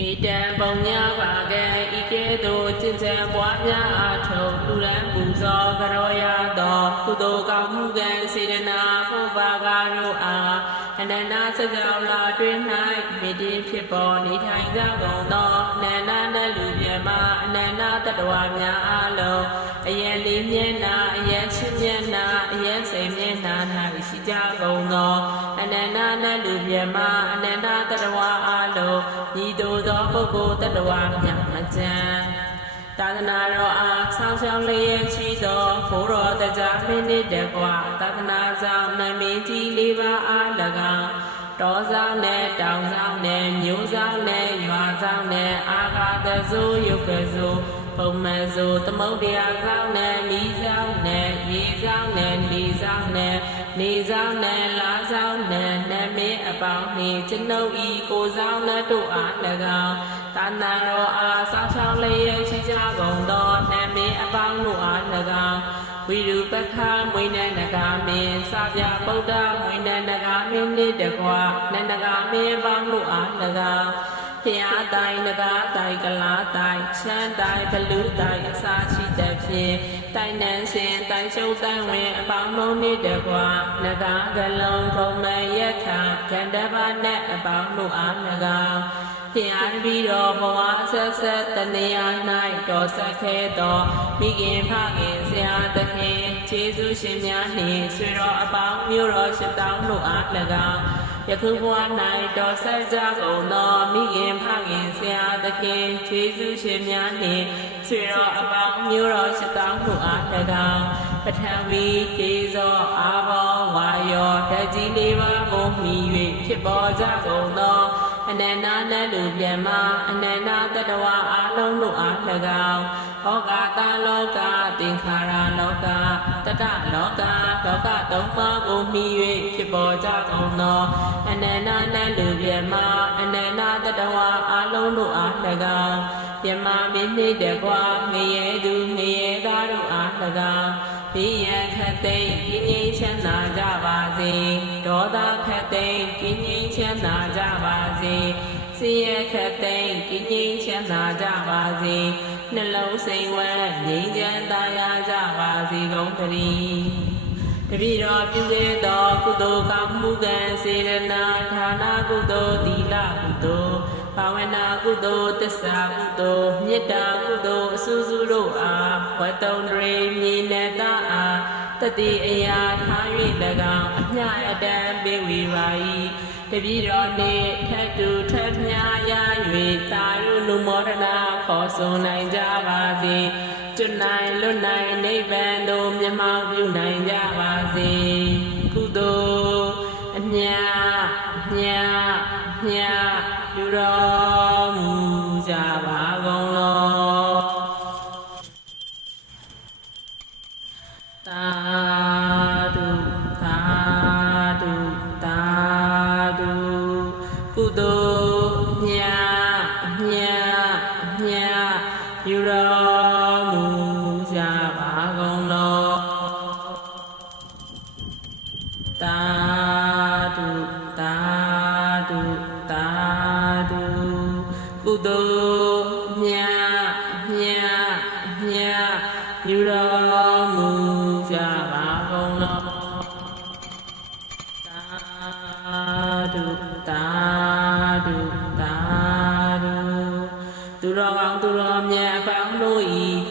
ဧတံပုံညာပါကံဤကဲ့သို့ကျင့်ကြံပွားများအားထုတ်လူရန်ပူဇော်ကြရောရသောကုသိုလ်ကောင်းမှုကံစေတနာဖို့ပါကားတို့အားအနန္တစကြောလာတွင်၌မိတိဖြစ်ပေါ်နေထိုင်ကြကုန်သောအနန္တနတ်လူမြတ်မအနန္တတတ္တဝါများအားလုံးအယံလေးမျက်နာအယံရှင်းမျက်နာအယံစိတ်မျက်နာ၌ရှိကြကုန်သောအနန္တနတ်လူမြတ်မအနန္တတတ္တဝါအားလုံးဤသို့သောပုဂ္ဂိုလ်တတ္တဝါများမကြံသာသနာတော်အားဆောင်းရှောင်းလျက်ရှိသောဘုရောတရားမင်းနှင့်တကွာသာသနာဆောင်နမင်းကြီးလေးပါးအား၎င်းတောဆောင်နဲ့တောင်ဆောင်နဲ့မြို့ဆောင်နဲ့ရွာဆောင်နဲ့အာဃာတဆိုးယုတ်ကဆိုးပုံမှန်ဆိုသမုဒ္ဒရာဆောင်နဲ့မီးဆောင်နဲ့ရေဆောင်နဲ့နေဆောင်နဲ့နေဆောင်နဲ့လာဆောင်နဲ့နမင်းအပေါင်းနှင့်ကျွန်ုပ်ဤကိုဆောင်နဲ့တို့အား၎င်းသာသနာတော်အားဆောင်းရှောင်းလျက်ရှိကြကုန်သောနမင်းအပေါင်းတို့အား၎င်းဝိရုပခမွေနန္ဒကာမင်းစာပြဗုဒ္ဓမွေနန္ဒကာမင်းနှင့်တကွာနန္ဒကာမင်းပေါင်းတို့အား၎င်းဖျားတိုင်နဂါတိုင်ကလာတိုင်ချမ်းတိုင်ဘလူတိုင်အစာရှိတဲ့ဖြင့်တိုင်နန်းစင်တိုင်ရှုပ်တိုင်ဝင်အပေါင်းလုံးနှင့်တကွာနဂါကလုံးထုံမယထကန္တဗနဲ့အပေါင်းတို့အား၎င်းဖျားပြီးတော့ဘဝဆက်ဆက်တနေရာ၌တော်ဆက်ခဲသောမိခင်ဖခင်ဆရာသခင်ခြေဆုရှင်များနှင့်ဆွေတော်အပေါင်းမျိုးတော်ရှစ်တောင်းတို့အား၎င်းယခုဘဝ၌တော်ဆက်ကြကုန်သောမိခင်ဖခင်ဆရာသခင်ခြေဆုရှင်များနှင့်ဆွေတော်အပေါင်းမျိုးတော်ရှစ်တောင်းတို့အား၎င်းပထဝီတေဇောအာဘောဝါယောဓာတ်ကြီးလေးပါးကိုမှီ၍ဖြစ်ပေါ်ကြကုန်သောအနန္တနတ်လူမြတ်မအနန္တတတ္တဝါအလုံးတို့အား၎င်းဟောကာတလောကသင်္ခါရလောကတတ္တလောကလောကသုံးပါးကိုမှီ၍ဖြစ်ပေါ်ကြကုန်သောအနန္တနတ်လူမြတ်မအနန္တတတ္တဝါအလုံးတို့အား၎င်းယမမင်းနှင့်တကွာငရဲသူငရဲသားတို့အား၎င်းဘိယံခတ်သိမ်းကင်းငြိမ်းချမ်းသာကြပါစေဒေါသခတ်သိမ်းကင်းငြိမ်းချမ်းသာကြပါစေစိရခတ်သိမ်းကင်းငြိမ်းချမ်းသာကြပါစေနှလုံးစိမ်ဝမ်းငြိမ်းချမ်းသာရကြပါစေကုန်သတည်းတပိတော်ပြုခဲ့သောကုသိုလ်ကောင်းမှုကံစေရနာဌာနကုသိုလ်သီလကုသိုလ်ဘာဝနာကုသိုလ်သစ္စာကုသိုလ်မေတ္တာကုသိုလ်အစုစုတို့အားဝတ္တုံတွေမြည်နေတာအားတတိအရာထား၍၎င်းအမြအတန်ပေးဝေပါ၏တပိတော်နှင့်ထတ်တူထတ်မြာရ၍တာရုလူမောဒနာခေါ်ဆိုနိုင်ကြပါစေကျွတ်နိုင်လွတ်နိုင်နိဗ္ဗာန်သို့မျက်မှောက်ပြုနိုင်ကြပါစေကုသိုလ်အမြပြုတော်မူကြပါကုန်လောသာဓုသာဓုသာဓုကုသိုလ်မြပြုတော်မူကြပါကုန်လောသာဓုသာဓုသာဓုကုသိုလ်မြပြုတော်မူကြပါကုန်လောသာဓုသာဓုသာဓုသူတော်ကောင်းသူတော်မြတ်အပေါင်းတို့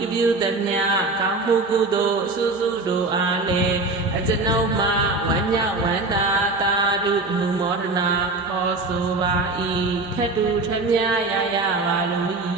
ဤပြုသမျှကောင်းမှုကုသိုလ်အစုစုတို့အားလည်းအကျွန်ုပ်မှဝမ်းမြောက်ဝမ်းသာသာဓုအမှုမောဒနာခေါ်ဆိုပါ၏ထတ်တူထမြရပါလူ၏